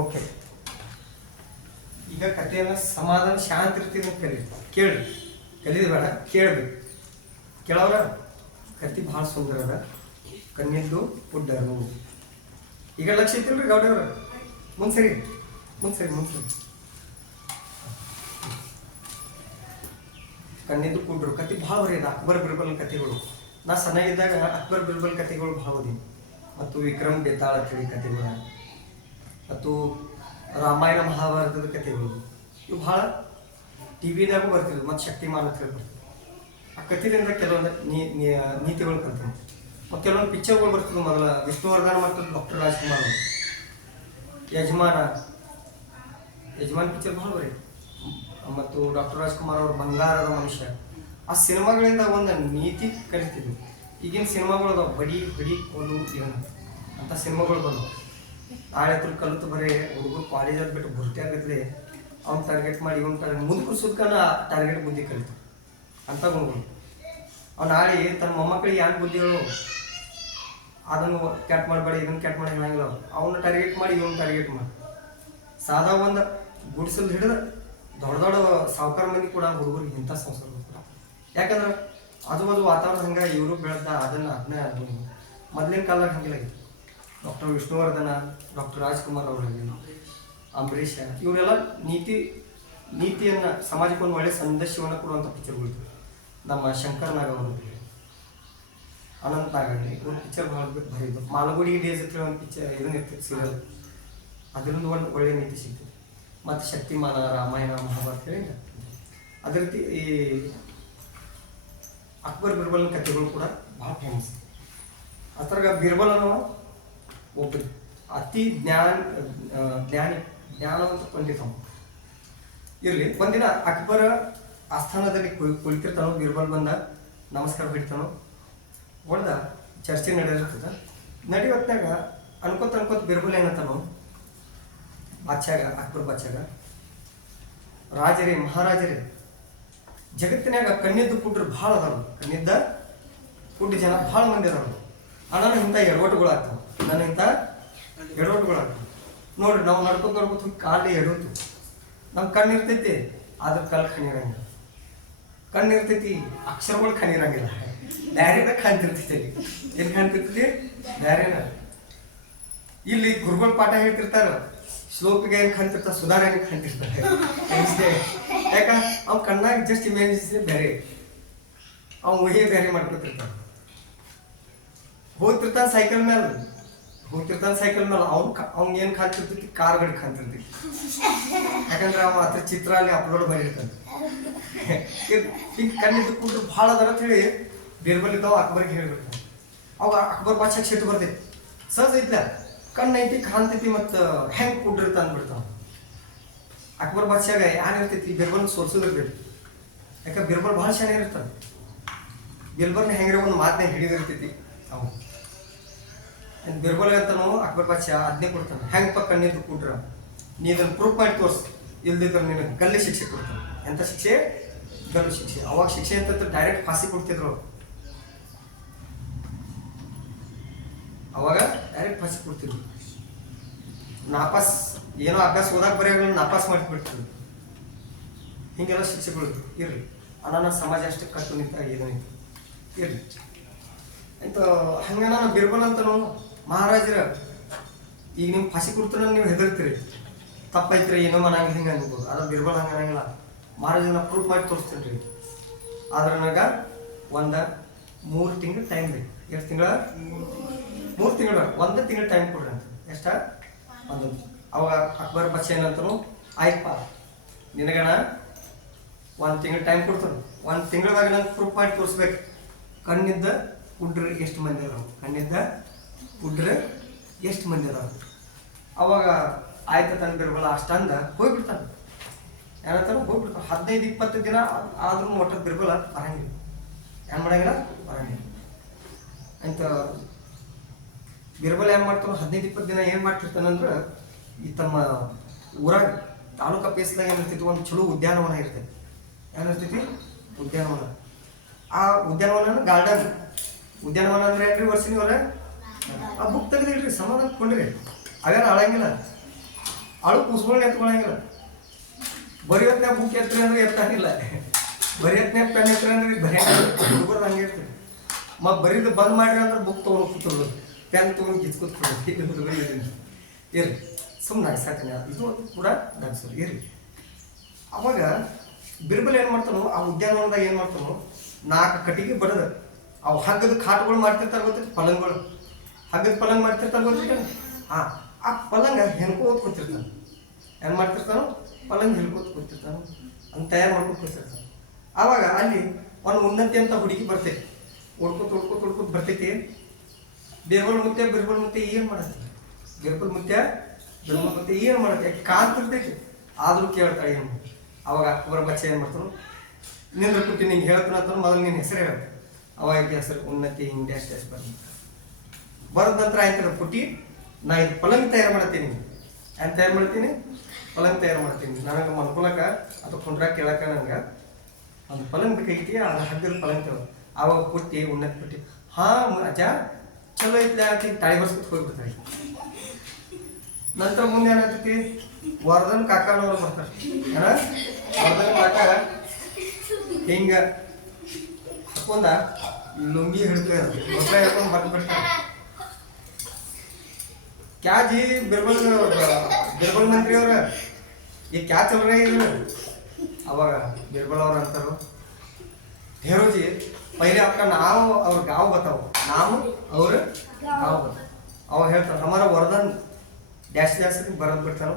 Okay. ಈಗ ಕಥೆಯನ್ನು ಸಮಾಧಾನ ಶಾಂತ ರೀತಿಯಿಂದ ಕೇಳ್ರಿ. ಕಲಿದ ಬೇಡ, ಕೇಳ್ಬೇಕು. ಕೇಳೋರ ಕತೆ ಭಾಳ ಸುಂದರ ಅದ. ಕಣ್ಣಿದ್ದು ಪುಡ್ಡರು. ಈಗ ಲಕ್ಷ ಐತಿಲ್ರಿ ಗೌಡವ್ರ? ಮುಂದ್ಸರಿ ಕಣ್ಣಿದ್ದು ಪುಡ್ರು ಕತೆ ಭಾಳ ಬರೆಯೋದು. ಅಕ್ಬರ್ ಬಿರ್ಬಲ್ ಕಥೆಗಳು. ನಾ ಸಣ್ಣಗಿದ್ದಾಗ ಅಕ್ಬರ್ ಬಿರ್ಬಲ್ ಕಥೆಗಳು ಭಾಳ ಓದೀನಿ. ಮತ್ತು ವಿಕ್ರಮ್ ಬೇತಾಳ ತಿಳಿ ಕಥೆಗಳು, ಮತ್ತು ರಾಮಾಯಣ ಮಹಾಭಾರತದ ಕಥೆಗಳು ಇವು ಭಾಳ ಟಿ ವಿದಾಗೂ ಬರ್ತಿದ್ವು. ಮತ್ತು ಶಕ್ತಿಮಾನ್ ಅಂತ ಹೇಳಿ ಬರ್ತಿದ್ವು. ಆ ಕಥೆಯಿಂದ ಕೆಲವೊಂದು ನೀತಿಗಳು ಕಲ್ತೀನಿ. ಮತ್ತು ಕೆಲವೊಂದು ಪಿಕ್ಚರ್ಗಳು ಬರ್ತಿದ್ವು. ಮೊದಲ ವಿಷ್ಣುವರ್ಧನ್ ಮತ್ತು ಡಾಕ್ಟರ್ ರಾಜ್ಕುಮಾರ್ ಅವರು ಯಜಮಾನ್ ಪಿಕ್ಚರ್ ಭಾಳ ಬರೀ. ಮತ್ತು ಡಾಕ್ಟರ್ ರಾಜ್ಕುಮಾರ್ ಅವರು ಬಂಗಾರದ ಮನುಷ್ಯ. ಆ ಸಿನಿಮಾಗಳಿಂದ ಒಂದು ನೀತಿ ಕಲಿತಿದ್ವು. ಈಗಿನ ಸಿನಿಮಾಗಳು ಅದಾವ, ಬಡಿ ಕೋಲು ಏನು ಅಂತ ಸಿನಿಮಾಗಳು ಬಂದವು. ನಾಳೆ ಕಲಿತು ಬರೀ ಹುಡುಗರು ಕಾಲೇಜಲ್ಲಿ ಬಿಟ್ಟು ಭರ್ತಿ ಆಗತ್ತಲೆ ಅವ್ನು ಟಾರ್ಗೆಟ್ ಮಾಡಿ ಇವ್ನು ಮುಂದೆ ಕುರ್ಸೋದ್ಕನ ಟಾರ್ಗೆಟ್ ಬುದ್ಧಿ ಕಲಿತು ಅಂತ ಗುಣಗಳು. ಅವ್ನು ನಾಳೆ ತನ್ನ ಮೊಮ್ಮಕ್ಕಳಿಗೆ ಯಾಕೆ ಬುದ್ಧಿಗಳು ಅದನ್ನು ಕ್ಯಾಟ್ ಮಾಡಬೇಡಿ ಇದನ್ನು ಕ್ಯಾಟ್ ಮಾಡಿ ಹೇಳಂಗಿಲ್ಲ. ಅವನ್ನ ಟಾರ್ಗೆಟ್ ಮಾಡಿ ಇವನು ಟಾರ್ಗೆಟ್ ಮಾಡಿ ಸಾದಾ ಒಂದು ಗುಡಿಸಲು ಹಿಡಿದು ದೊಡ್ಡ ಸಾವುಕಾರ ಮಂದಿ ಕೂಡ ಹುಡುಗರಿಗೆ ಇಂಥ ಸಂಸ್ಕಾರ ಕೂಡ. ಯಾಕಂದ್ರೆ ಅದು ವಾತಾವರಣ ಹಂಗೆ ಇವರು ಬೆಳೆದ ಅದನ್ನೇ ಮೊದಲಿನ ಕಾಲದಾಗ ಹಂಗಿಲ್ಲಾಗಿತ್ತು. ಡಾಕ್ಟರ್ ವಿಷ್ಣುವರ್ಧನ, ಡಾಕ್ಟರ್ ರಾಜ್ಕುಮಾರ್ ಅವರಲ್ಲಿ, ಅಂಬರೀಷ ಇವರೆಲ್ಲ ನೀತಿಯನ್ನು ಸಮಾಜಕ್ಕೆ ಒಂದು ಒಳ್ಳೆಯ ಸಂದೇಶವನ್ನು ಕೊಡುವಂಥ ಪಿಕ್ಚರ್ಗಳು. ನಮ್ಮ ಶಂಕರ್ ನಾಗ್ ಅವರು, ಅನಂತ್ ನಾಗಲ್ಲಿ ಒಂದು ಪಿಕ್ಚರ್ ಭಾಳ ಬರೀದು. ಮಾಲಗುಡಿ ಡೇಸ್ ಅಂತ ಒಂದು ಪಿಕ್ಚರ್ ಇದನ್ನ ಇರ್ತದೆ ಸೀರಿಯಲ್. ಅದರಿಂದ ಒಂದು ಒಳ್ಳೆಯ ನೀತಿ ಸಿಗ್ತದೆ. ಮತ್ತು ಶಕ್ತಿಮಾನ, ರಾಮಾಯಣ ಮಹಾಭಾರತ ಹೇಳಿ ಅದೇ ರೀತಿ ಈ ಅಕ್ಬರ್ ಬಿರ್ಬಲ್ನ ಕಥೆಗಳು ಕೂಡ ಭಾಳ ಫೇಮಸ್. ಅದ್ರಾಗ ಬಿರ್ಬಲ್ ಅನ್ನೋ ಒಬ್ಬ ಅತಿ ಜ್ಞಾನವಂತ ಪಂಡಿತ ಇರಲಿ. ಒಂದಿನ ಅಕ್ಬರ ಆಸ್ಥಾನದಲ್ಲಿ ಕುಳಿತಿರ್ತಾನೋ. ಬಿರ್ಬಲ್ ಬಂದ ನಮಸ್ಕಾರ ಬಿಡ್ತಾನೋ. ಹೊಡೆದ ಚರ್ಚೆ ನಡೆದಿರ್ತದ. ಹೊತ್ತಾಗ ಅನ್ಕೋತ ಬಿರ್ಬಲ್ ಏನಂತಾನೋ ಅಕ್ಬರ್ ಬಾದ್ಶಾಗ, ರಾಜರೇ ಮಹಾರಾಜರೇ, ಜಗತ್ತಿನಾಗ ಕಣ್ಣಿದ್ದು ಪುಟ್ರು ಭಾಳ ಅದಾವ. ಕಣ್ಣಿದ್ದ ಪುಟ್ಟ ಜನ ಭಾಳ ಮಂದಿ ಅದಾವ. ನನ್ನ ಇಂಥ ಎಡವಟ್ಟುಗಳಾಗ್ತಾವ. ನೋಡ್ರಿ, ನಾವು ನಡ್ಕೊತ ಕಾಲೇ ಎಡವತ್ತು. ನಮ್ಮ ಕಣ್ಣು ಇರ್ತೈತಿ, ಅದ್ರ ಕಾಲು ಕಣ್ಣಿರಂಗಿಲ್ಲ. ಕಣ್ಣು ಇರ್ತೈತಿ, ಅಕ್ಷರಗಳು ಕಣ್ಣಿರಂಗಿಲ್ಲ. ಬ್ಯಾರೇನ ಕಾಣ್ತಿರ್ತೈತಿ. ಏನು ಕಾಣ್ತಿರ್ತೈತಿ? ಬ್ಯಾರೇನ. ಇಲ್ಲಿ ಗುರುಗಳು ಪಾಠ ಹೇಳ್ತಿರ್ತಾರ, ಶ್ಲೋಕಿಗೆ ಏನು ಕಾಣ್ತಿರ್ತಾರ, ಸುಧಾರಣೆ ಕಾಣ್ತಿರ್ತಾರೆ. ಯಾಕ ಅವ್ನ ಕಣ್ಣಾಗ ಜಸ್ಟ್ ಇಮೇಜ್ ಬೇರೆ, ಅವ್ನು ಊಹೆ ಬೇರೆ ಮಾಡ್ಕೊತಿರ್ತಾನೆ. ಹೋಗ್ತಿರ್ತಾನೆ ಸೈಕಲ್ ಮೇಲೆ ಅವ್ನಿಗೆ ಏನು ಕಾಣ್ತಿರ್ತೈತಿ? ಕಾರ್ ಗಾಡಿ ಕಾಣ್ತಿರ್ತೈತಿ. ಯಾಕಂದ್ರೆ ಅವ ಅದ್ರ ಚಿತ್ರ ಅಲ್ಲಿ ಅಪ್ಲೋಡ್ ಮಾಡಿರ್ತಾನೆ. ಈಗ ಕಣ್ಣಿದ್ದು ಕೂಟ್ರು ಭಾಳ ಅದಾರ ಅಂತ ಹೇಳಿ ಬಿರ್ಬಲ್ ಇದ್ದಾವ ಅಕ್ಬರ್ಗೆ ಹೇಳ್ಬಿಡ್ತಾನೆ. ಅವಾಗ ಅಕ್ಬರ್ ಬಾದ್ಶಾಗ್ ಸಿಟ್ಟು ಬರ್ತೈತಿ. ಸಹಜ ಐತ್ಲ, ಕಣ್ಣು ಐತಿ, ಕಾಣ್ತೈತಿ, ಮತ್ತು ಹೆಂಗೆ ಕೂಡ್ರಿರ್ತ ಅಂದ್ಬಿಡ್ತಾವ. ಅಕ್ಬರ್ ಬಾದ್ಶಾಗ ಏನಿರ್ತೈತಿ? ಬಿರ್ಬಲ್ ಸೋಲ್ಸೋದಿರ್ಬೇಕು. ಯಾಕಂದ್ರೆ ಬಿರ್ಬಲ್ ಭಾಳ ಶಾನೆ ಇರ್ತಾನೆ. ಬಿರ್ಬಲ್ನ ಹೆಂಗಿರೋ ಒಂದು ಮಾತನ್ನ ಹಿಡಿದಿರ್ತೈತಿ ಅವು. ಬಿರ್ಬಲ್ ಅಂತಾನು ಅಕ್ಬರ್ ಬಾದ್ಶಾ ಅದನ್ನೇ ಕೊಡ್ತಾನೆ. ಹೆಂಗಪ್ಪ ಕಣ್ಣಿದ್ದು ಕೂಟ್ರ, ನೀ ಇದನ್ನು ಪ್ರೂಫ್ ಮಾಡಿ ತೋರಿಸ್, ಇಲ್ದಿದ್ರೆ ನಿನಗೆ ಗಲ್ಲಿ ಶಿಕ್ಷೆ ಕೊಡ್ತಾನೆ. ಎಂಥ ಶಿಕ್ಷೆ? ಗಲ್ಲು ಶಿಕ್ಷೆ. ಅವಾಗ ಶಿಕ್ಷೆ ಅಂತ ಡೈರೆಕ್ಟ್ ಫಾಸಿ ಕೊಡ್ತಿದ್ರು. ಅವಾಗ ಡೈರೆಕ್ಟ್ ಫಾಸಿ ಕೊಡ್ತಿದ್ರು. ನಾಪಾಸ್ ಏನೋ ಅಭ್ಯಾಸ ಓದಾಕ ಬರೆಯೋಲ್ಲ, ನಾಪಾಸ್ ಮಾಡಿಬಿಡ್ತಿದ್ರು. ಹೀಗೆಲ್ಲ ಶಿಕ್ಷೆಗಳು ಇರಲಿ. ಅನ್ನ ಸಮಾಜ ಅಷ್ಟು ಕಟ್ಟು ನಿಂತ ಏನೋ ನಿಂತು ಇರಲಿ ಆಯ್ತು. ಹಂಗೆ ನಾನು ಬಿರ್ಬಲ್ ಅಂತನೂ ಮಹಾರಾಜರ ಈಗ ನಿಮ್ಮ ಫಾಸಿ ಕೊಡ್ತಾನೆ, ನೀವು ಹೆದರ್ತೀರಿ, ತಪ್ಪೈತ್ರಿ, ಏನೋ ಮನಂಗಿಲ್ಲ, ಹಿಂಗೆ ಅನ್ಬೋದು. ಆದ್ರೆ ಬಿರ್ಬಲ್ ಹಂಗೆ ಅನ್ನಂಗಿಲ್ಲ. ಮಹಾರಾಜನ ಪ್ರೂಫ್ ಮಾಡಿ ತೋರಿಸ್ತೇನೆ ರೀ. ಆದ್ರೆ ನನಗೆ 3 ತಿಂಗಳು ಟೈಮ್ ಬೇಕು. ಎಷ್ಟು ತಿಂಗಳ? 3 ತಿಂಗಳು. 1 ತಿಂಗಳು ಟೈಮ್ ಕೊಡ್ರಿ ಅಂತ. ಎಷ್ಟ? 1. ಅವಾಗ ಅಕ್ಬರ್ ಬಾದ್ಶಾ ಏನಂತನು, ಆಯ್ತಪ್ಪ ನಿನಗಣ 1 ತಿಂಗಳು ಟೈಮ್ ಕೊಡ್ತಾನೆ. 1 ತಿಂಗಳದಾಗ ನಂಗೆ ಪ್ರೂಫ್ ಮಾಡಿ ತೋರಿಸ್ಬೇಕು. ಕಣ್ಣಿದ್ದ ಪುಡ್ರೆ ಎಷ್ಟು ಮಂದಿ ಅದಾವ, ಎಷ್ಟು ಮಂದಿ ಅದಾವ. ಅವಾಗ ಆಯ್ತು ತನ್ನ ಬಿರ್ಬಲ್ ಅಷ್ಟಂದ ಹೋಗ್ಬಿಡ್ತಾನೆ. ಏನಂತಾನೆ ಹೋಗ್ಬಿಡ್ತಾನೆ. 15-20 ದಿನ ಆದ್ರೂ ಒಟ್ಟ ಬಿರ್ಬಲ ಬರಂಗಿಲ್ಲ. ಏನು ಮಾಡಂಗಿಲ್ಲ? ಬರಂಗಿಲ್ಲ ಅಂತ. ಬಿರ್ಬಲ್ ಏನು ಮಾಡ್ತಾನೆ? 15-20 ದಿನ ಏನು ಮಾಡ್ತಿರ್ತಾನಂದ್ರೆ, ಈ ತಮ್ಮ ಊರಾಗ ತಾಲೂಕಾ ಪೇಸ್ದಾಗ ಏನಿರ್ತೈತಿ, ಒಂದು ಚಲೋ ಉದ್ಯಾನವನ ಇರ್ತೈತಿ. ಏನಿರ್ತೈತಿ? ಉದ್ಯಾನವನ. ಆ ಉದ್ಯಾನವನ ಗಾರ್ಡನ್. ಉದ್ಯಾನವನ ಅಂದ್ರೆ ಏನ್ರಿ? ವರ್ಷಿನವರ ಆ ಬುಕ್ ತೆಗೆದಿಡ್ರಿ, ಸಮಾಧಾನ ಕೊಂಡ್ರಿ, ಅವೇನು ಹಾಳಂಗಿಲ್ಲ. ಅಳು ಕೂಸ್ಗಳನ್ನ ಎತ್ಕೊಳಂಗಿಲ್ಲ. ಬರೆಯೋತ್ನಾಗ ಬುಕ್ ಎತ್ತರಿ ಅಂದ್ರೆ ಎತ್ತಾಗಿಲ್ಲ, ಬರೆಯೋತ್ನಾಗ ಪೆನ್ ಎತ್ತರಿ ಅಂದ್ರೆ ಹುಡುಗರು ಹಂಗೆ ಇರ್ತೀವಿ. ಬರೀದು ಬಂದ್ ಮಾಡ್ರಿ ಅಂದ್ರೆ ಬುಕ್ ತೊಗೊಂಡು ಕೂತ್ಕೊಳ್ಳೋದು, ಪೆನ್ ತೊಗೊಂಡು ಕಿಚ್ ಕೂತ್ಕೊಳ್ಳೋದು. ಇದು ಹುಡುಗರು ಇರ್ರಿ ಸುಮ್ಮನೆ ಸಾಕನೆ ಇದು ಒಂದು ಕೂಡ ನಡ್ಸೋದು ಇರ್ರಿ. ಅವಾಗ ಬಿರ್ಬಲ್ ಏನು ಮಾಡ್ತಾನೋ ಆ ಉದ್ಯಾನವನದಾಗ ಏನು ಮಾಡ್ತಾನೋ 4 ಕಟ್ಟಿಗೆ ಬಡದ ಅವು ಹಗ್ಗದ ಕಾಟುಗಳು ಮಾಡ್ತಿರ್ತಾರೆ ಗೊತ್ತಿತ್ತು, ಪಲಂಗ್ಗಳು ಹಗ್ಗದ ಪಲಂಗ್ ಮಾಡ್ತಿರ್ತಾರೆ ಗೊತ್ತಿಲ್ಲ. ಆ ಪಲಂಗ ಹೆಣ್ಕೋತ್ ಕೂತಿರ್ತಾನೆ. ಏನು ಮಾಡ್ತಿರ್ತಾನೋ ಪಲಂಗ್ ಹೆಣ್ಕೋತ್ ಕೂತಿರ್ತಾನೆ ಅಂತ ತಯಾರು ಮಾಡ್ಕೊಂಡು ಕೂತಿರ್ತಾನೆ. ಆವಾಗ ಅಲ್ಲಿ ಒಂದು ಉನ್ನತಿ ಅಂತ ಹುಡುಗಿ ಬರ್ತೈತಿ, ಓಡ್ಕೋತ ಬರ್ತೈತಿ. ಬಿರ್ಬಲ್ ಮುತ್ತೆ ಏನು ಮಾಡತ್ತೆ, ಬಿರ್ಬಲ್ ಮುತ್ತೆ ಏನು ಮಾಡತ್ತೆ, ಕಾಂತಿರ್ತೈತಿ ಆದರೂ ಕೇಳ್ತಾಳೆ ಏನು. ಅವಾಗ ಅಕ್ಬರ್ ಬಚ್ಚ ಏನು ಮಾಡ್ತಾನು, ನಿಂದ್ರ ಕುಟ್ಟಿ ನಿಂಗೆ ಹೇಳ್ತಾನ ಅಂತ ಮೊದಲು ನಿನ್ನ ಹೆಸರು ಹೇಳುತ್ತೆ. ಅವಾಗ ಹೆಸರು ಉನ್ನತಿ ಹಿಂಗೆ ಡ್ಯಾಶ್ ಬರೆದ ನಂತರ ಆಯ್ತಲ್ಲ ಪುಟ್ಟಿ, ನಾ ಇದು ಪಲಂಗ್ ತಯಾರು ಮಾಡ್ತೀನಿ. ಏನು ತಯಾರು ಮಾಡ್ತೀನಿ? ಪಲಂಗ್ ತಯಾರು ಮಾಡ್ತೀನಿ. ನನಗೆ ಮನ್ಕೊಳಕ ಅಥವಾ ಕುಂಡ್ರಾಕ ಕೇಳಕ ನಂಗೆ ಒಂದು ಪಲಂಗ್ ಬೇಕಾಗಿತಿ, ಅದು ಹಗ್ಗದ ಪಲಂಗ್ ತಗೋ. ಆವಾಗ ಪುಟ್ಟಿ ಉನ್ನತಿ ಪುಟ್ಟಿ ಅಜ್ಜ ಚಲೋ ಐತ್ಲ ಅಂತ ತಾಳಿ ಬರ್ಸ್ಕೊತ ಹೋಗ್ಬಿಡ್ತಾರೆ. ನಂತರ ಮುಂದೆ ಏನಾಗ್ತೈತಿ, ವರ್ಧನ್ ಕಾಕಾನವ್ರು ಬರ್ತಾರೆ. ವರ್ಧನ್ ಕಾಕ ಹಿಂಗ ಹಾಕೊಂಡ ಲುಂಗಿ ಹಿಡ್ಕೊಂಡು ಹಿಡ್ಕೊಂಡು ಬರ್ಬಿಡ್ತಾರೆ. क्या जी बिरबल मंत्री और ये क्या चल रहा है इधर? अವಾಗ बिरबल और अंतर ढेरों जी पहले आपका नाम और गांव बताओ, नाम और गांव बताओ. अವಾಗ ಹೇಳ್ತಾರೆ हमारा वर्धन डैश डैश बरद बिಡ್ತಾನೋ,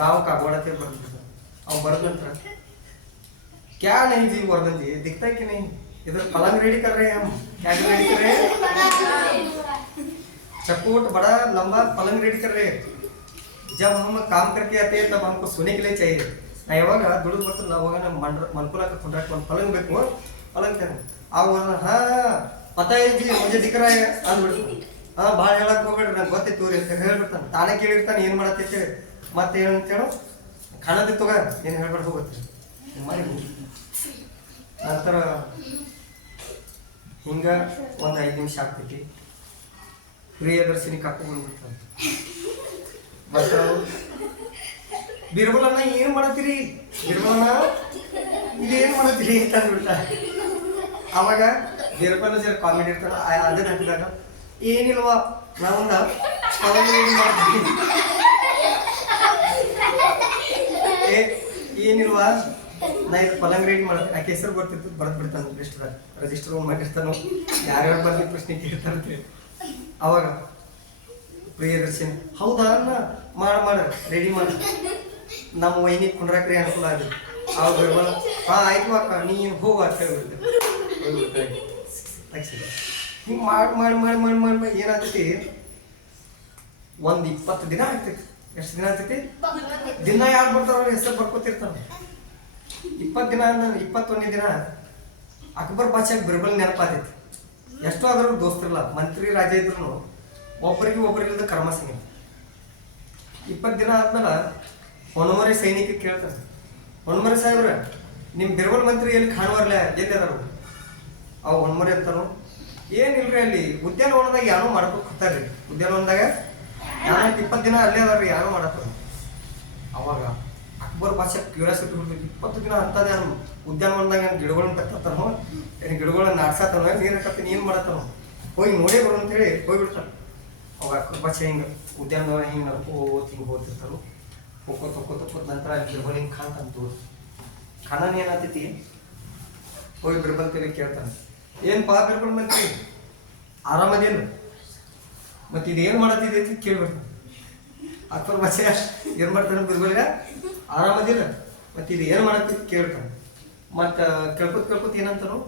गांव का गोड़ा थे बरद बिಡ್ತಾನೋ. अव बरद ನಂತರ क्या नहीं जी वर्धन जी दिखता है कि नहीं, इधर पलंग रेडी कर रहे हैं हम. क्या रेडी कर रहे हैं? चकोट बड़ा लंबा पलंग रेडी कर रहे हैं. जब हम काम करके आते हैं तब हमको सोने के लिए चाहिए. ನಾ ಯಾವಾಗ ದುಡಿದು ಬರ್ತಿಲ್ಲ ಅವಾಗ ನಮ್ಮ ಮನ್ಕೊಳಕ್ಕೆ ಕೊಂಡ್ರಾಕ್ ಒಂದು ಪಲಂಗ್ ಬೇಕು, ಪಲಂಗ್ ತೇನೆ. ಅವಾಗ ಪತಾ ಐತಿ ಮುಜೆ ದಿಕ್ರ ಅಂದ್ಬಿಡ್ತು. ಭಾಳ ಹೇಳಕ್ ಹೋಗ್ಬೇಡ್ರಿ, ನಂಗೆ ಗೊತ್ತೈತಿ ತೋರಿ ಅಂತ ಹೇಳ್ಬಿಡ್ತಾನೆ. ತಾನೇ ಕೇಳಿರ್ತಾನೆ ಏನು ಮಾಡತ್ತೈತೆ ಮತ್ತೆ ಏನಂತೇಳು ಕಾಣದಿತ್ತೋಗ ಏನು ಹೇಳ್ಬಿಟ್ಟು ಹೋಗುತ್ತೆ ಮಾಡಿ. ನಂತರ ಹಿಂಗ ಒಂದು 5 ನಿಮಿಷ ಆಗ್ತೈತಿ. ಪ್ರಿಯದರ್ಶಿನಿ ಕರ್ಕೊಂಡು ಬಂದ್ಬಿಡ್ತಾನೆ. ಮತ್ತು ಬಿರ್ಬಲನ್ನ ಏನು ಮಾಡತ್ತೀರಿ, ಬಿರ್ಬಲನ್ನ ಇದೇನು ಮಾಡತ್ತೀರಿ ಅಂತ ಅಂದ್ಬಿಡ್ತಾರೆ. ಅವಾಗ ಬಿರ್ಬಲ್ ಜರ ಕಾಮಿಡಿ ಇರ್ತಾನೆ. ಅದನ್ನ ಹಾಕಿದಾಗ ಏನಿಲ್ವಾ ನಾವೊಂದು ಮಾಡ್ತೀವಿ, ಏನಿಲ್ವಾ ನಾ ಇದು ಪಲಂಗ್ ರೆಡಿ ಮಾಡ್ತೀನಿ. ಆಕೆ ಹೆಸರು ಬರ್ತಿತ್ತು ಬರೆದು ಬಿಡ್ತಾನೆ, ರಿಜಿಸ್ಟರ್ ಮಾಡಿರ್ತಾನೋ ಯಾರ್ಯಾರು ಬಂದ ಪ್ರಶ್ನೆ ಕೇಳ್ತಾರೆ. ಅವಾಗ ಪ್ರಿಯದರ್ಶಿನಿ ಹೌದಾ ಮಾಡ ರೆಡಿ ಮಾಡಿ ನಮ್ಮ ವೈನಿ ಕುಂಡ್ರಾಕ್ರಿ ಅನುಕೂಲ ಆಗಿದೆ. ಅವಾಗ ಬಿರ್ಬಲ್ ಆಯ್ತು ಅಕ್ಕ ನೀನು ಹೋಗು ಅಂತ ಹೇಳ್ಬಿಡ್ತಾರೆ. ಹಿಂಗೆ ಮಾಡಿ ಏನಾಗ್ತೈತಿ, ಒಂದು 20 ದಿನ ಆಗ್ತೈತಿ. ಎಷ್ಟು ದಿನ ಆಗ್ತೈತಿ? ದಿನ ಯಾರು ಬರ್ತಾರ ಅವ್ರ ಹೆಸರು ಬರ್ಕೋತಿರ್ತಾನೆ. 20 ದಿನ 21ನೇ ದಿನ ಅಕ್ಬರ್ ಬಾದ್ಶಾಗ್ ಬಿರ್ಬಲ್ ನೆನಪಾದೈತಿ. ಎಷ್ಟೋ ಆದ್ರೂ ದೋಸ್ತರಿಲ್ಲ, ಮಂತ್ರಿ ರಾಜ ಇದ್ರು ಒಬ್ಬರಿಗಿಲ್ಲದ ಕರ್ಮ ಸಿಂಗ. 20 ದಿನ ಆದ್ಮೇಲೆ ಹೊಣಮರೆ ಸೈನಿಕ ಕೇಳ್ತಾನೆ, ಹೊಣಮರೆ ಸಾಹೇಬ್ರ ನಿಮ್ಮ ಬಿರ್ಬಲ್ ಮಂತ್ರಿ ಎಲ್ಲಿ ಕಾಣುವರ್ಲ ಎಲ್ಲಿ ಅದಾರು? ಅವು ಹೊಣಮರೆ ಅಂತಾನು ಏನಿಲ್ರಿ ಅಲ್ಲಿ ಉದ್ಯಾನವನದಾಗ ಯಾರೋ ಮಾಡ್ಬೇಕು ಕೂತಾರ್ರಿ, ಉದ್ಯಾನವನದಾಗ ಯಾರೋ 20 ದಿನ ಅಲ್ಲೇ ಅದಾರ್ರಿ ಯಾರೋ ಮಾಡತ್ತಾರ. ಅವಾಗ ಅಕ್ಬರ್ ಬಾದ್ಶಾ ಕ್ಯೂರಿಯಾಸಿಟಿ ಹುಡ್ಬೇಕು, 20 ದಿನ ಅಂತದೇ ಉದ್ಯಾನವನದಾಗ ಏನು ಗಿಡಗಳನ್ನ ಕತ್ತಾನೋ, ಏನು ಗಿಡಗಳನ್ನ ನಾಡ್ಸಾತಾನೋ, ನೀರು ಹಾಕತ್ತೀನಿ ಏನು ಮಾಡತ್ತಾನೋ, ಹೋಗಿ ನೋಡೇ ಬರು ಅಂತೇಳಿ ಹೋಗ್ಬಿಡ್ತಾನೆ. ಅವಾಗ ಅಕ್ಬರ್ ಬಾದ್ಶಾ ಹಿಂಗೆ ಉದ್ಯಾನವನ ಹಿಂಗೆ ನಡ್ಕೋತ ಹಿಂಗೆ ಹೋಗ್ತಿರ್ತಾರೋ. ಹೋಗ್ಕೋತ ನಂತರ ಬಿರ್ಬಲ್ ಹಿಂಗೆ ಕಾಣ್ತಾನೆ. ಖಾನನ್ ಏನಾಗ್ತೈತಿ, ಹೋಗಿ ಬಿರ್ಬಲ್ ತಲೆ ಕೇಳ್ತಾನೆ, ಏನಪ್ಪಾ ಬಿರ್ಬಲ್ ಮಂತ್ರಿ ಆರಾಮದೇನು, ಮತ್ತೆ ಇದೇನು ಮಾಡತ್ತಿದೆ ಅಂತ ಕೇಳ್ಬಿಡ್ತಾನೆ. ಅಕ್ಬರ್ ಬಾದ್ಶಾ ಏನು ಮಾಡ್ತಾನೆ, ಬಿರ್ಬಲ್ಗ ಆರಾಮದಿಲ್ಲ ಮತ್ತೆ ಇದು ಏನು ಮಾಡತ್ತಿದ್ದು ಕೇಳ್ತಾನೆ. ಮತ್ತು ಕೇಳ್ಕೊತ ಏನಂತಾನು,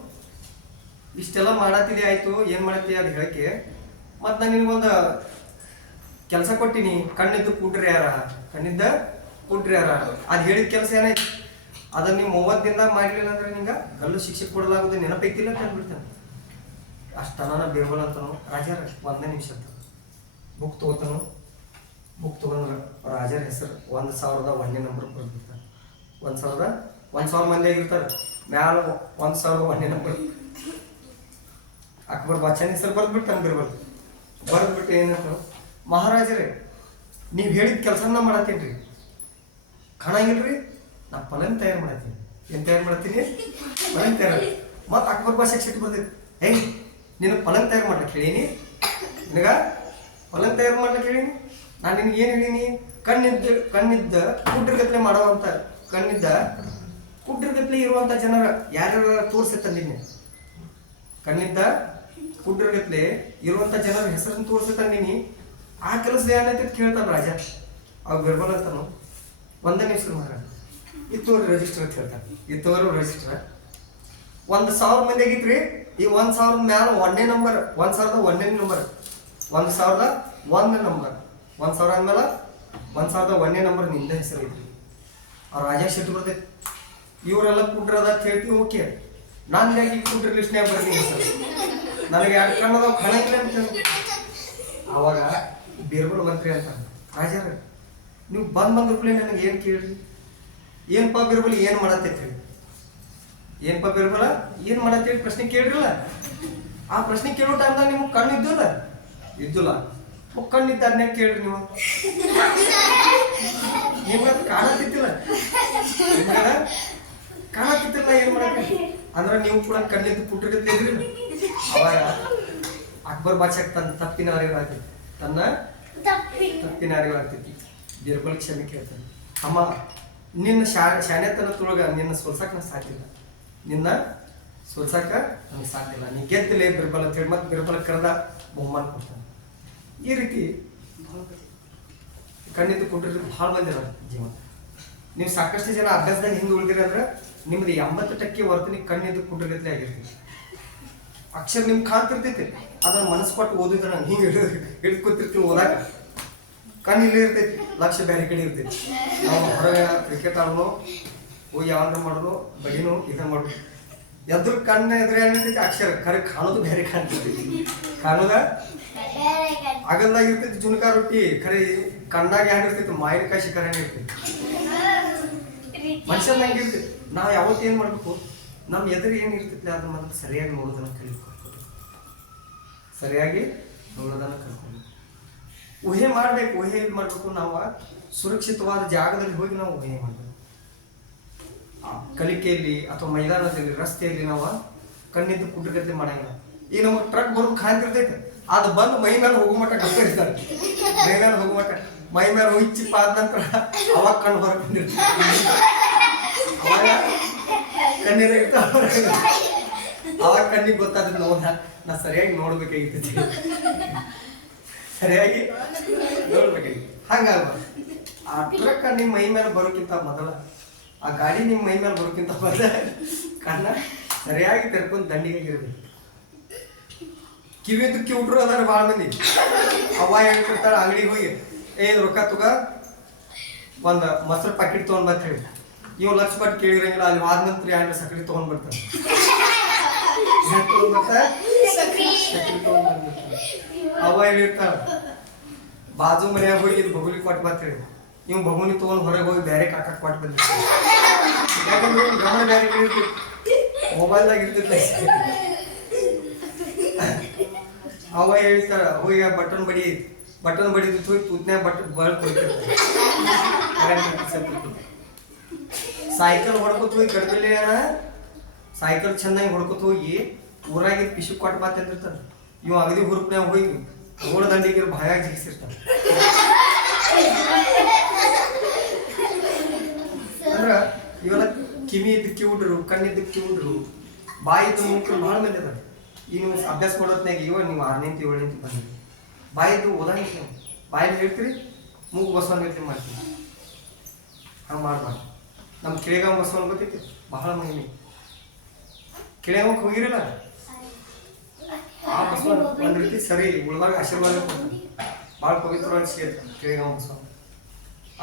ಇಷ್ಟೆಲ್ಲ ಮಾಡತ್ತಿದೆ ಆಯಿತು, ಏನು ಮಾಡತ್ತಿ ಅದು ಹೇಳಕ್ಕೆ, ಮತ್ತು ನಾನು ನಿನಗೊಂದು ಕೆಲಸ ಕೊಟ್ಟಿನಿ, ಕಣ್ಣಿದ್ದು ಕೂಟ್ರಿ ಯಾರ, ಕಣ್ಣಿದ್ದ ಕೂಟ್ರಿ ಯಾರ, ಅದು ಹೇಳಿದ ಕೆಲಸ ಏನಾಯ್ತು, ಅದನ್ನು ನೀವು 30 ದಿನದಾಗ ಮಾಡಲಿಲ್ಲ ಅಂದ್ರೆ ನಿಂಗೆ ಗಲ್ಲು ಶಿಕ್ಷೆ ಕೊಡಲಾಗೋದು ನೆನಪೈತಿಲ್ಲ ಅಂತ ಅಂದ್ಬಿಡ್ತಾನೆ. ಅಷ್ಟನ ಬಿರ್ಬಲ್ ಅಂತಾನು. ರಾಜರ 1 ನಿಮಿಷ ಅಂತ ಬುಕ್ ತೊಗೋತಾನು. ಬುಕ್ ತೊಗೊಂಡ್ರೆ ರಾಜರ ಹೆಸರು 1001ನೇ ನಂಬರ್ ಬರೆದ್ಬಿಡ್ತಾನೆ. 1000 ಮಂದಿ ಆಗಿರ್ತಾರೆ, ಮ್ಯಾಲ 1001ನೇ ನಂಬರ್ ಅಕ್ಬರ್ ಬಾದ್ಶಾನ ಹೆಸರು ಬರೆದ್ಬಿಡ್ತಾನೆ. ಬಿರ್ಬಲ್ ಬರೆದ್ಬಿಟ್ಟು ಏನಂತ, ಮಹಾರಾಜರೇ ನೀವು ಹೇಳಿದ ಕೆಲಸನ ಮಾಡತ್ತೀನಿ ರೀ, ಕಾಣಂಗಿಲ್ರಿ. ನಾ ಪಲನ್ ತಯಾರು ಮಾಡತ್ತೀನಿ. ಏನು ತಯಾರು ಮಾಡ್ತೀನಿ? ಪಲಂಗ್ ತಯಾರು. ಮತ್ತು ಅಕ್ಬರ್ ಭಾಷೆಗೆ ಸಿಟ್ಟು ಬರ್ತೈತಿ. ಏಯ್ ನಿನಗೆ ಪಲಂಗ್ ತಯಾರು ಮಾಡ್ಲಿಕ್ಕೆ ಹೇಳೀನಿ, ನಿನಗ ಪಲಂಗ್ ತಯಾರು ಮಾಡ್ಲಿಕ್ಕೆ ಹೇಳೀನಿ. ನಾನು ನಿನಗೆ ಏನು ಹೇಳೀನಿ? ಕಣ್ಣಿದ್ದ ಕುಡ್ರಗತ್ಲೆ ಮಾಡೋವಂಥ, ಕಣ್ಣಿದ್ದ ಕುಡ್ರಗತ್ಲೆ ಇರುವಂಥ ಜನರ ಯಾರ್ಯಾರು ತೋರಿಸಿ ತಂದಿನಿ. ಕಣ್ಣಿದ್ದ ಕುಡ್ರಗತ್ಲೆ ಇರುವಂಥ ಜನರ ಹೆಸರನ್ನು ತೋರಿಸಿ ತಂದೀನಿ. ಆ ಕೆಲಸ ಏನೈತಿ ಕೇಳ್ತಾನ ರಾಜ. ಅವ್ ಬಿರ್ಬಲ್ ಅಂತಾನು, ಒಂದನೇ ಹೆಸರು ಮಗ ಇತ್ತೋರು ರಿಜಿಸ್ಟರ್ ಅಂತ ಹೇಳ್ತಾನೆ. ಇತ್ತೋರು ರಿಜಿಸ್ಟರ್ 1,000 ಮಂದಿ ಆಗಿತ್ರಿ. ಈ 1,000 ಮ್ಯಾಲ 1ನೇ ನಂಬರ್, 1,000ದ 1ನೇ ನಂಬರ್, 1,001 ನಂಬರ್, 1,000 ಆದ್ಮೇಲೆ 1,000ದ 1ನೇ ನಂಬರ್ ನಿಂದ ಹೆಸರು ಐತ್ರಿ. ಆ ರಾಜ ಸಿಟ್ಟು ಬರ್ತೈತಿ. ಇವರೆಲ್ಲ ಕುಡ್ರದ ಅಂತ ಹೇಳ್ತೀವಿ, ಓಕೆ. ನಾನು ಯಾಕೆ ಕುಡ್ರ ಲಿಸ್ಟ್ನ್ಯಾಗ ಬರ್ತೀನಿ ಹೆಸರು? ನನಗೆ 2 ಕಣ್ಣದ ಕಣಕ್ಕಿಲ್ಲ ಅಂತ. ಆವಾಗ ಬೀರ್ಬಲ್ ಮಂತ್ರಿ ಅಂತ, ರಾಜಾರ ನೀವು ಬಂದ್ರಪ್ಲೆ ನನಗೆ ಏನು ಕೇಳ್ರಿ? ಏನಪ್ಪ ಬೀರ್ಬಲ್ ಏನು ಮಾಡತ್ತೈತ್ರಿ? ಏನಪ್ಪ ಬೀರ್ಬಲ ಏನು ಮಾಡತ್ತೇಳಿ ಪ್ರಶ್ನೆ ಕೇಳ್ರಿಲ್ಲ. ಆ ಪ್ರಶ್ನೆ ಕೇಳೋ ಟೈಮ್ದಾಗ ನಿಮ್ಗೆ ಕಣ್ಣು ಇದ್ದಿಲ್ಲ, ಕಣ್ಣಿದ್ದ ಅದನ್ನೇ ಕೇಳ್ರಿ. ನೀವು ನಿಮ್ಗೆ ಕಾಣತ್ತಿತ್ತಿಲ್ಲ, ಏನು ಮಾಡತ್ತಿ ಅಂದ್ರೆ ನೀವು ಕೂಡ ಕಣ್ಣಿದ್ದು ಪುಟ್ರಗತ್ತೆ ಇದ್ರಿಲ್ಲ. ಅವಾಗ ಅಕ್ಬರ್ ಬಾದ್ಶಾಕ್ ತನ್ನ ತಪ್ಪಿನ ಅರಿವಾಗ್ತೈತಿ, ತನ್ನ ತಪ್ಪಿನ ಅರಿವಾಗ್ತೈತಿ. ಬೀರ್ಬಲ್ ಕ್ಷಮೆ ಕೇಳ್ತಾನೆ. ಅಮ್ಮ ನಿನ್ನ ಶಾಣೆತನ ತುಳಗ ನಿನ್ನ ಸೋಲ್ಸಾಕ ನಾ ಸಾಕಿಲ್ಲ, ನಿನ್ನ ಸೋಲ್ಸಾಕ ನನಗೆ ಸಾಕಿಲ್ಲ, ನೀ ಗೆದ್ದಿಲ್ಲ ಬೀರ್ಬಲ್ ಅಂತ ಹೇಳಿ ಮತ್ತೆ ಬೀರ್ಬಲ್ ಕರೆದ ಬಹುಮಾನ ಕೊಡ್ತಾನೆ. ಈ ರೀತಿ ಕಣ್ಣಿದ್ದು ಕುಟ್ರಿ ಭಾಳ ಬಂದಿರ ಜೀವನ. ನೀವು ಸಾಕಷ್ಟು ಜನ ಅಭ್ಯಾಸದಾಗ ಹಿಂದೆ ಉಳಿದಿರಿ ಅಂದ್ರೆ ನಿಮ್ದು 80% ವರ್ತನೆ ಕಣ್ಣಿದ್ದು ಕುಟ್ರಗತ್ಲೆ ಆಗಿರ್ತೀವಿ. ಅಕ್ಷರ ನಿಮ್ಗೆ ಕಾಣ್ತಿರ್ತೈತಿ, ಅದನ್ನ ಮನಸ್ಸು ಕೊಟ್ಟು ಓದಿದ್ರೆ ನಾನು ಹಿಂಗೆ ಹಿಡ್ಕೊತಿರ್ತೀವಿ. ಓದಾಗ ಕಣ್ಣು ಇಲ್ಲಿ ಇರ್ತೈತಿ, ಲಕ್ಷ ಬೇರೆ ಕಡೆ ಇರ್ತೈತಿ. ನಾವು ಹೊರಗೆ ಕ್ರಿಕೆಟ್ ಆಡೋನು, ಹೋಗಿ ಯಾವ್ದು ಮಾಡೋದು, ಬಡಿನೋ ಇದನ್ನ ಮಾಡೋದು. ಎದ್ರ ಕಣ್ಣು ಎದುರು ಏನಿರ್ತೈತಿ ಅಕ್ಷರ ಖರೆ ಕಾಣೋದು ಬೇರೆ ಕಾಣ್ತಿರ್ತೈತಿ. ಕಾಣೋದ ಅಗಲ್ದಾಗ ಇರ್ತೈತಿ ಜುನ್ಕಾ ರೊಟ್ಟಿ, ಖರೆ ಕಣ್ಣಾಗ ಏನಿರ್ತೈತಿ ಮಾವಿನಕಾಯಿ ಶಿಖರ ಇರ್ತೈತಿ. ಮನುಷ್ಯನ ಹಂಗೆ ಇರ್ತೈತಿ. ನಾವು ಯಾವತ್ತು ಏನು ಮಾಡ್ಬೇಕು, ನಮ್ಮ ಎದುರು ಏನು ಇರ್ತೈತಿ ಅದನ್ನ ಮತ್ತೆ ಸರಿಯಾಗಿ ನೋಡೋದನ್ನ ಕಲಿಬೇಕು, ಸರಿಯಾಗಿ ನೋಡೋದನ್ನ ಕಲ್ತ್ಕೊಂಡು ಊಹೆ ಮಾಡ್ಬೇಕು. ಊಹೆ ಏನು ಮಾಡ್ಬೇಕು? ನಾವು ಸುರಕ್ಷಿತವಾದ ಜಾಗದಲ್ಲಿ ಹೋಗಿ ನಾವು ಊಹೆ ಮಾಡಬೇಕು. ಕಲಿಕೆಯಲ್ಲಿ ಅಥವಾ ಮೈದಾನದಲ್ಲಿ, ರಸ್ತೆಯಲ್ಲಿ ನಾವು ಕಣ್ಣಿದ್ದು ಕುಟ್ರಗತ್ತೆ ಮಾಡಂಗಿಲ್ಲ. ಈಗ ನಮಗೆ ಟ್ರಕ್ ಬರೋದು ಕಾಣ್ತಿರ್ತೈತೆ, ಅದು ಬಂದು ಮೈ ಮೇಲೆ ಹೋಗೋ ಮಟ್ಟ ಕಷ್ಟ ಇರ್ತಾರೆ. ಮೈ ಮೇಲೆ ಹೋಗೋ ಮಟ್ಟ, ಮೈ ಮೇಲೆ ಹೋಗಿ ಚಿಪ್ಪ ಆದ ನಂತರ ಅವಾಗ ಕಣ್ಣು ಹೊರಗೆ ಬಂದಿರ್ತಾರೆ. ಅವಾಗ ಕಣ್ಣೀರ ಅವಾಗ ಕಣ್ಣಿಗೆ ಗೊತ್ತಾದ್ರೆ ನಾ ಸರಿಯಾಗಿ ನೋಡ್ಬೇಕಾಗಿರ್ತೈತಿ, ಸರಿಯಾಗಿ ನೋಡ್ಬೇಕಾಗಿತ್ತು. ಹಂಗಲ್ಬಾರ್ದು. ಆ ಟ್ರಕ್ ನಿಮ್ಮ ಮೈ ಮೇಲೆ ಬರೋಕ್ಕಿಂತ ಮೊದಲ, ಆ ಗಾಡಿ ನಿಮ್ಮ ಮೈ ಮೇಲೆ ಬರೋಕ್ಕಿಂತ ಮೊದಲ ಕಣ್ಣ ಸರಿಯಾಗಿ ತೆರ್ಕೊಂಡು ದಂಡಿಗಾಗಿರ್ಬೇಕು. ಕಿವಿದ್ದು ಕಿವಿಟ್ರು ಅದಾರ ಭಾಳ ಮಂದಿ. ಅವ್ವ ಹೇಳ್ತಿರ್ತಾಳೆ ಅಂಗಡಿಗೆ ಹೋಗಿ, ರೊಕ್ಕ ತಗ ಒಂದು ಮೊಸರು ಪ್ಯಾಕೆಟ್ ತೊಗೊಂಡ್ ಬರ್ತ ಹೇಳಿ. ಇವ್ ಲಕ್ಷ ಪಟ್ಟು ಕೇಳಿರಂಗಿಲ್ಲ, ಅಲ್ಲಿ ಆದ ನಂತರ 2 ಸಕ್ಕರೆ ತೊಗೊಂಡ್ ಬರ್ತಾರೆ. ಅವ್ವ ಹೇಳಿರ್ತಾಳ, ಬಾಜು ಮನ್ಯಾಗ ಹೋಗಿ ಇದು ಬಗುಲಿ ಕೊಟ್ಟು ಬರ್ತೇಳಿ. ಇವ್ ಬಗುಲಿ ತೊಗೊಂಡು ಹೊರಗೆ ಹೋಗಿ ಬೇರೆ ಕಾಕಕ್ಕೆ ಕೊಟ್ಟು ಬಂದಿರ್ತಾರೆ. ಯಾಕಂದ್ರೆ ಗಮನ ಬೇರೆ ಕಡೆ ಇರ್ತೈತಿ, ಮೊಬೈಲ್ದಾಗ ಇರ್ತೈತಿ. ಅವ ಹೇಳ್ತಾರ, ಹೋಗಿ ಬಟನ್ ಬಡಿದು ಹೋಗಿ ತೂತ್ನ್ಯಾಗ ಬಳ್ದು ಕೊಡ್ತಿರ್ತಾರೆ. ಸೈಕಲ್ ಹೊಡ್ಕೊತ ಹೋಗಿ ಕಡ್ದಲ್ಲಿ ಸೈಕಲ್ ಚೆನ್ನಾಗಿ ಹೊಡ್ಕೊತ ಹೋಗಿ ಊರಾಗಿದ್ದು ಪಿಶು ಕೊಟ್ಟು ಮಾತಾಡ್ತಿರ್ತಾನೆ. ಇವ್ ಅಗದಿ ಹುರುಪ್ನ್ಯಾಗ ಹೋಗಿ ಗೋಡ ದಂಡಿಗೆ ಭಯ ಜಿಗಿಸಿರ್ತಾನೆ. ಅಂದ್ರ ಇವೆಲ್ಲ ಕಿವಿದ್ದು ಕಿವುಡ್ರು, ಕಣ್ಣಿದ್ದು ಕಿವುಡ್ರು, ಬಾಯಿದ್ದು ಮೂಕರು ಭಾಳ ಮಂದಿ ಅದಾರ. ಈಗ ನೀವು ಅಭ್ಯಾಸ ಮಾಡೋತ್ನಾಗ ಇವಾಗ ನೀವು 6ನೇಂತ 7ನೇಂತ ಬಂದ್ರಿ, ಬಾಯಿದ್ದು ಓದಂಗಿಲ್ಲ. ಬಾಯಲ್ಲಿ ಹೇಳ್ತೀರಿ, ಮೂಗು ಬಸವನ ರೀತಿ ಮಾಡ್ತೀವಿ. ಹಂಗೆ ಮಾಡ್ಬಾರ್ದು. ನಮ್ಮ ಕೆಳಗಾವ್ ಬಸವನ ಗೊತ್ತೈತಿ, ಬಹಳ ಮಹಿಮೆ. ಕೆಳಗಾವಕ್ಕೆ ಹೋಗಿರಲ್ಲ, ಆ ಬಸವನ ಒಂದು ರೀತಿ ಸರಿ ಉಳ್ದಾಗ ಆಶೀರ್ವಾದ ಕೊಡ್ತಾನೆ. ಭಾಳ ಪವಿತ್ರವಾಗಿ ಸೇರ್ತ ಕೆಳಗಾವ್ ಬಸವನ.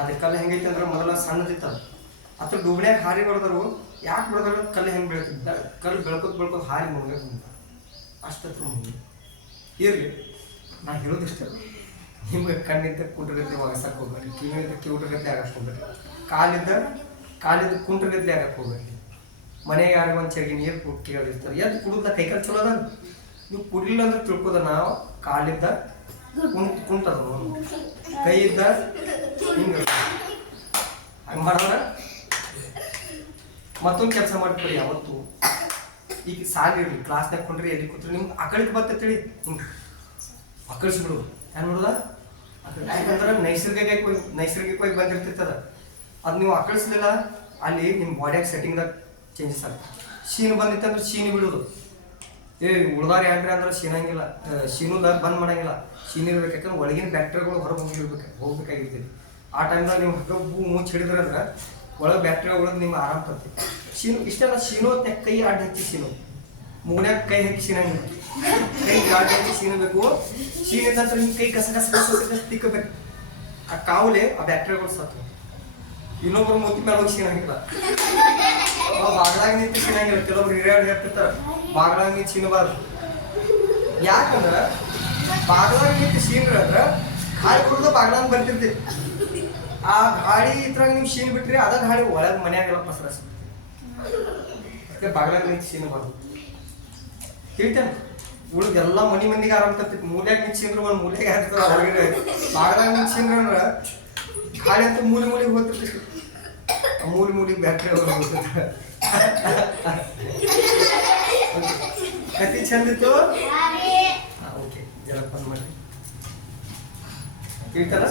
ಅದಕ್ಕೆಲ್ಲ ಹೆಂಗೈತೆ ಅಂದ್ರೆ ಮೊದಲ ಸಣ್ಣದಿತ್ತದ, ಅದ್ರ ಡುಬ್ನ್ಯಾಗ ಹಾರಿ ಬಡ್ದರು. ಯಾಕೆ ಬಡ್ದಾರ? ಕಲ್ಲು ಹೆಂಗೆ ಬೆಳ್ತಿದ್ದ, ಕಲ್ಲು ಬೆಳ್ಕೋದು ಹಾರಿ ಮುಗಿದ ಅಷ್ಟತ್ರ ಮುಗಿ ಇರಲಿ. ನಾ ಹೇಳೋದಿಷ್ಟ, ನಿಮ್ಗೆ ಕಣ್ಣಿದ್ದ ಕುಂಟ್ರಗತ್ತೆ ಒಗಸಕ್ಕೆ ಹೋಗ್ಬೇಡಿ, ಕಿವಿಯಿಂದ ಕಿವುಟ್ರಗತ್ತೆ ಆಗಕ್ಕೆ ಹೋಗ್ಬೇಡಿ, ಕಾಲಿದ್ದು ಕುಂಟ್ರಗತ್ತೆ ಆಗಕ್ಕೆ ಹೋಗ್ಬೇಡಿ. ಮನೆಗೆ ಯಾರು ಒಂದು ಚಗಿ ನೀರು ಕೊಟ್ಟು ಕೇಳಿರ್ತಾರೆ, ಎದ್ದು ಕುಡಿದ ಕೈಕಾಲು ಚಲೋ ಅದ. ನೀವು ಕುಡಿಲಿಲ್ಲ ಅಂದ್ರೆ ತಿಳ್ಕೋದ ನಾವು ಕಾಲಿದ್ದ ಕುಂಟದ ಕೈ ಇದ್ದ ಹಿಂಗೆ ಹಂಗೆ ಮಾಡಿದ್ರೆ ಮತ್ತೊಂದು ಕೆಲಸ ಮಾಡ್ಕೊಡಿ ಯಾವತ್ತು ಈಗ ಸಾಲಿರ್ಲಿ ಕ್ಲಾಸ್ನಾಗ ಕೊಂಡ್ರಿ ಎಲ್ಲಿ ಕೂತ್ರಿ ನಿಮ್ಗೆ ಅಕಳಿಗೆ ಬರ್ತೈತಿ ಹಿಂಗೆ ಅಕಳಿಸ್ಬಿಡು ಏನು ನೋಡಲ್ಲ ಯಾಕಂದ್ರೆ ನೈಸರ್ಗಿಕವಾಗಿ ಬಂದಿರ್ತೈತದ ಅದು ನೀವು ಅಕಳಿಸ್ಲಿಲ್ಲ ಅಲ್ಲಿ ನಿಮ್ಮ ಬಾಡಿಯಾಗ ಸೆಟ್ಟಿಂಗ್ದಾಗ ಚೇಂಜಸ್ ಆಗುತ್ತೆ. ಶೀನು ಬಂದಿತ್ತಂದ್ರೆ ಶೀನು ಬಿಡೋದು. ಉಳ್ದಾರ ಯಾಕ್ರಿ ಅಂದ್ರೆ ಶೀನಂಗಿಲ್ಲ, ಶೀನುದಾಗ ಬಂದ್ ಮಾಡಂಗಿಲ್ಲ, ಶೀನು ಇರ್ಬೇಕು. ಯಾಕಂದ್ರೆ ಒಳಗಿನ ಬ್ಯಾಕ್ಟೀರಿಯಾಗಳು ಹೊರಗೆ ಹೋಗ್ಬೇಕಾಗಿರ್ತೈತಿ. ಆ ಟೈಮ್ದಾಗ ನೀವು ಹಗ್ಗು ಮುಚ್ಚಿ ಹಿಡಿದ್ರಂದ್ರೆ ಒಳಗೆ ಬ್ಯಾಕ್ಟೀರಿಯಾ ಒಳಗೆ ನಿಮ್ಗೆ ಆರಾಮ್ ತರ್ತೀವಿ. ಶೀನು ಇಷ್ಟೆಲ್ಲ ಶೀನು ಹೊತ್ತ ಕೈ ಅಡ್ಡ ಹಚ್ಚಿ ಶೀನು ಮೂಗ್ನ್ಯಾಗ ಕೈ ಹಾಕಿ ಶೀನಂಗಿಲ್ಲ, ಕೈ ಅಡ್ಡ ಹಚ್ಚಿ ಶೀನಬೇಕು. ಶೀನಿದ ನಂತರ ಹಿಂಗೆ ಕೈ ಕಸ ಕಸ ಕಸ ಕಸ ತಿಕ್ಕಬೇಕು. ಆ ಕಾವಲೆ ಆ ಬ್ಯಾಕ್ಟೀರಿಯಾಗಳು ಸತ್ತು ಇನ್ನೊಬ್ರು ಮೂತಿ ಮೇಲೆ ಹೋಗಿ ಶೀನಂಗಿಲ್ಲ. ಬಾಗ್ಲಾಗ ನಿಂತು ಶೀನಂಗಿಲ್ಲ. ಕೆಲವೊಬ್ರು ಹಿರಿಯರು ಹೇಳ್ತಿರ್ತಾರೆ ಬಾಗ್ಲಾಗ ನಿಂತು ಶೀನಬಾರ್ದು. ಯಾಕಂದ್ರೆ ಬಾಗ್ಲಾಗ ನಿಂತು ಶೀನ್ರ ಅಂದ್ರೆ ಗಾಳಿ ಕುಡಿದು ಬಾಗ್ಲಾಗ ಬರ್ತಿರ್ತೈತಿ. ಆ ಗಾಳಿ ಇದ್ರಾಗ ನೀವು ಶೀನ್ ಬಿಟ್ರಿ ಅದ ಗಾಳಿ ಒಳಗೆ ಮನ್ಯಾಗೆಲ್ಲ ಪಸರಸ. ಅದಕ್ಕೆ ಬಾಗ್ಲಾಗ ನಿಂತು ಶೀನಬಾರ್ದು. ತಿಳಿತೇನೆ ಉಳಿದೆಲ್ಲ ಮಂದಿಗೆ ಆರಾಮ್ ತರ್ತೈತಿ. ಮೂಲ್ಯಾಗ ನಿಂತು ಶೀನ್ರು ಒಂದು ಮೂಲೆಗೆ ಹಾಕ್ತಾರ ಹೊರಗಡೆ. ಬಾಗ್ಲಾಗ ನಿಂತು ಶೀನ್ರ ಅಂದ್ರೆ ಗಾಳಿ ಅಂತ ಮೂಲಿಗೆ ಹೋಗ್ತಿರ್ತೈತಿ. ಮೂಲಿಗೆ ಬ್ಯಾಕ್ಟೀರಿಯಾ ಹೋಗ್ತಿರ್ತಾರೆ. ಕತಿ ಚಂದಿತ್ತು. ಓಕೆ ಜರ ಬಂದ್ ಮಾಡಿ. ತಿಳಿತಲ್ಲ.